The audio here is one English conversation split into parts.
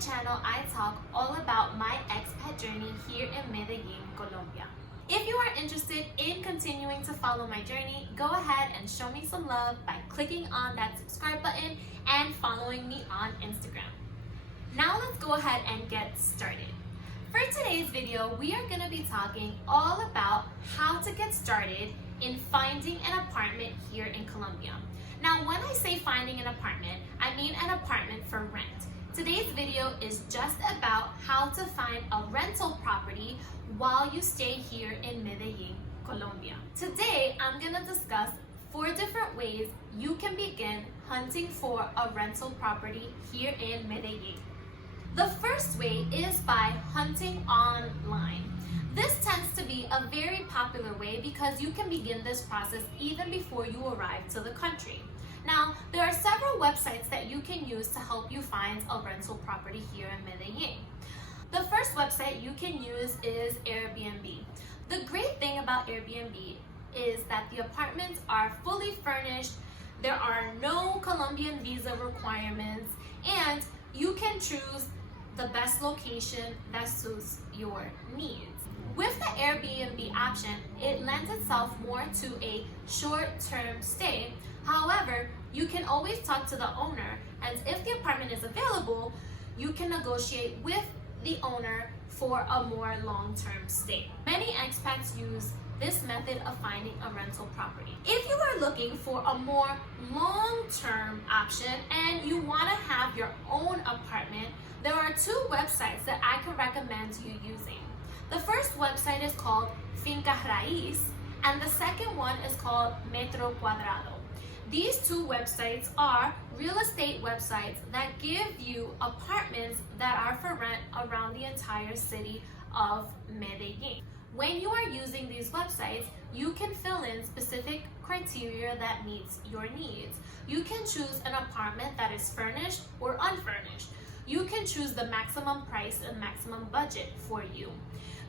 channel, I talk all about my expat journey here in Medellin, Colombia. If you are interested in continuing to follow my journey, go ahead and show me some love by clicking on that subscribe button and following me on Instagram. Now let's go ahead and get started. For today's video, we are going to be talking all about how to get started in finding an apartment here in Colombia. Now, when I say finding an apartment, I mean an apartment for rent. Today's video is just about how to find a rental property while you stay here in Medellin, Colombia. Today, I'm going to discuss 4 different ways you can begin hunting for a rental property here in Medellin. The first way is by hunting online. This tends to be a very popular way because you can begin this process even before you arrive to the country. Now, there are several websites that you can use to help you find a rental property here in Medellin. The first website you can use is Airbnb. The great thing about Airbnb is that the apartments are fully furnished, there are no Colombian visa requirements, and you can choose the best location that suits your needs. With the Airbnb option, it lends itself more to a short-term stay. However, you can always talk to the owner, and if the apartment is available, you can negotiate with the owner for a more long-term stay. Many expats use this method of finding a rental property. If you are looking for a more long-term option and you want to have your own apartment, there are 2 websites that I can recommend you using. The first website is called Fincaraiz, and the second one is called MetroCuadrado. These 2 websites are real estate websites that give you apartments that are for rent around the entire city of Medellin. When you are using these websites, you can fill in specific criteria that meets your needs. You can choose an apartment that is furnished or unfurnished. You can choose the maximum price and maximum budget for you.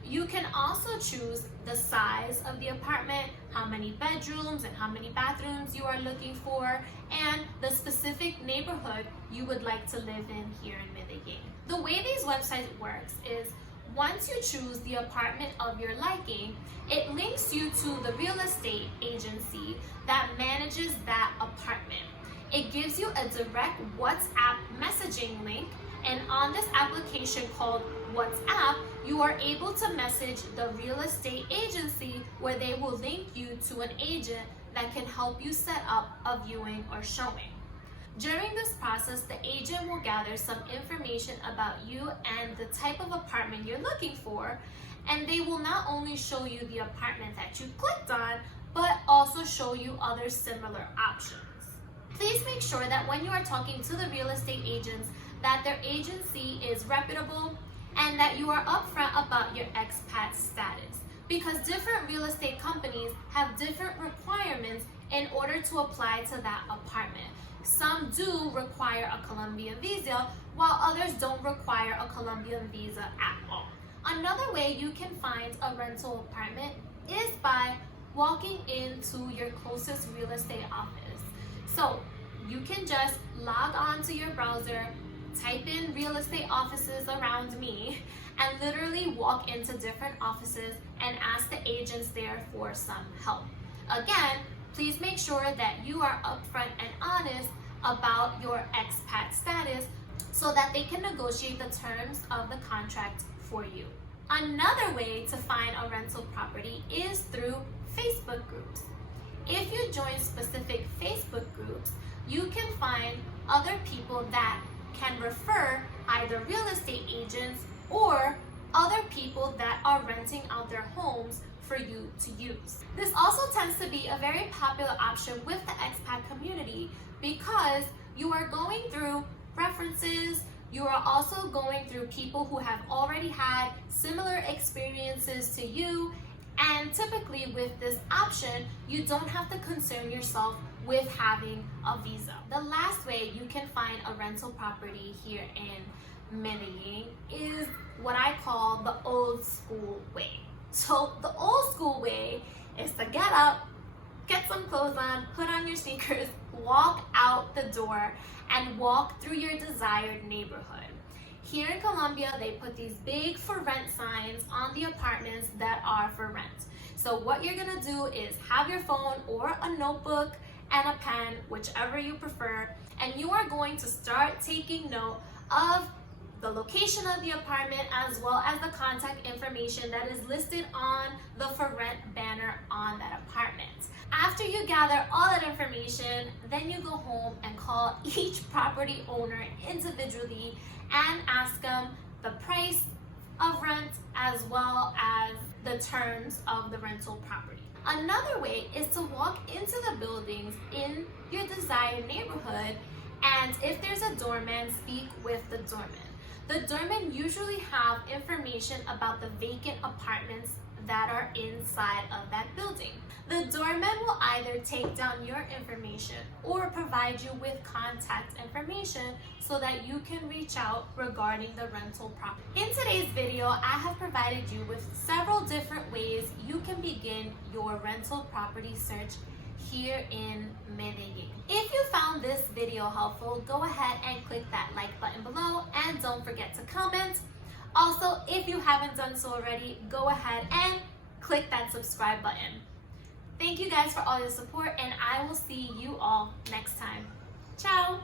You can also choose the size of the apartment, how many bedrooms and how many bathrooms you are looking for, and the specific neighborhood you would like to live in here in Medellin. The way these websites works is once you choose the apartment of your liking, it links you to the real estate agency that manages that apartment. It gives you a direct WhatsApp messaging link, and on this application called WhatsApp, you are able to message the real estate agency where they will link you to an agent that can help you set up a viewing or showing. During this process, the agent will gather some information about you and the type of apartment you're looking for, and they will not only show you the apartment that you clicked on, but also show you other similar options. Please make sure that when you are talking to the real estate agents, that their agency is reputable and that you are upfront about your expat status, because different real estate companies have different requirements in order to apply to that apartment. Some do require a Colombian visa, while others don't require a Colombian visa at all. Another way you can find a rental apartment is by walking into your closest real estate office. So you can just log on to your browser, type in real estate offices around me, and literally walk into different offices and ask the agents there for some help. Again, please make sure that you are upfront and honest about your expat status so that they can negotiate the terms of the contract for you. Another way to find a rental property is through Facebook groups. If you join specific Facebook groups, you can find other people that can refer either real estate agents or other people that are renting out their homes for you to use. This also tends to be a very popular option with the expat community because you are going through preferences, you are also going through people who have already had similar experiences to you, and typically with this option, you don't have to concern yourself with having a visa. The last way you can find a rental property here in Medellin is what I call the old school way. So the old school way is to get up, get some clothes on, put on your sneakers, walk out the door, and walk through your desired neighborhood. Here in Colombia, they put these big for rent signs on the apartments that are for rent. So what you're gonna do is have your phone or a notebook and a pen, whichever you prefer, and you are going to start taking note of the location of the apartment as well as the contact information that is listed on the for rent banner on that apartment. After you gather all that information, then you go home and call each property owner individually and ask them the price of rent as well as the terms of the rental property. Another way is to walk into the buildings in your desired neighborhood, and if there's a doorman, speak with the doorman. The doormen usually have information about the vacant apartments that are inside of that building. The doorman will either take down your information or provide you with contact information so that you can reach out regarding the rental property. In today's video, I have provided you with several different ways you can begin your rental property search here in Medellin. If you found this video helpful, go ahead and click that like button below and don't forget to comment. Also, if you haven't done so already, go ahead and click that subscribe button. Thank you guys for all your support, and I will see you all next time. Ciao!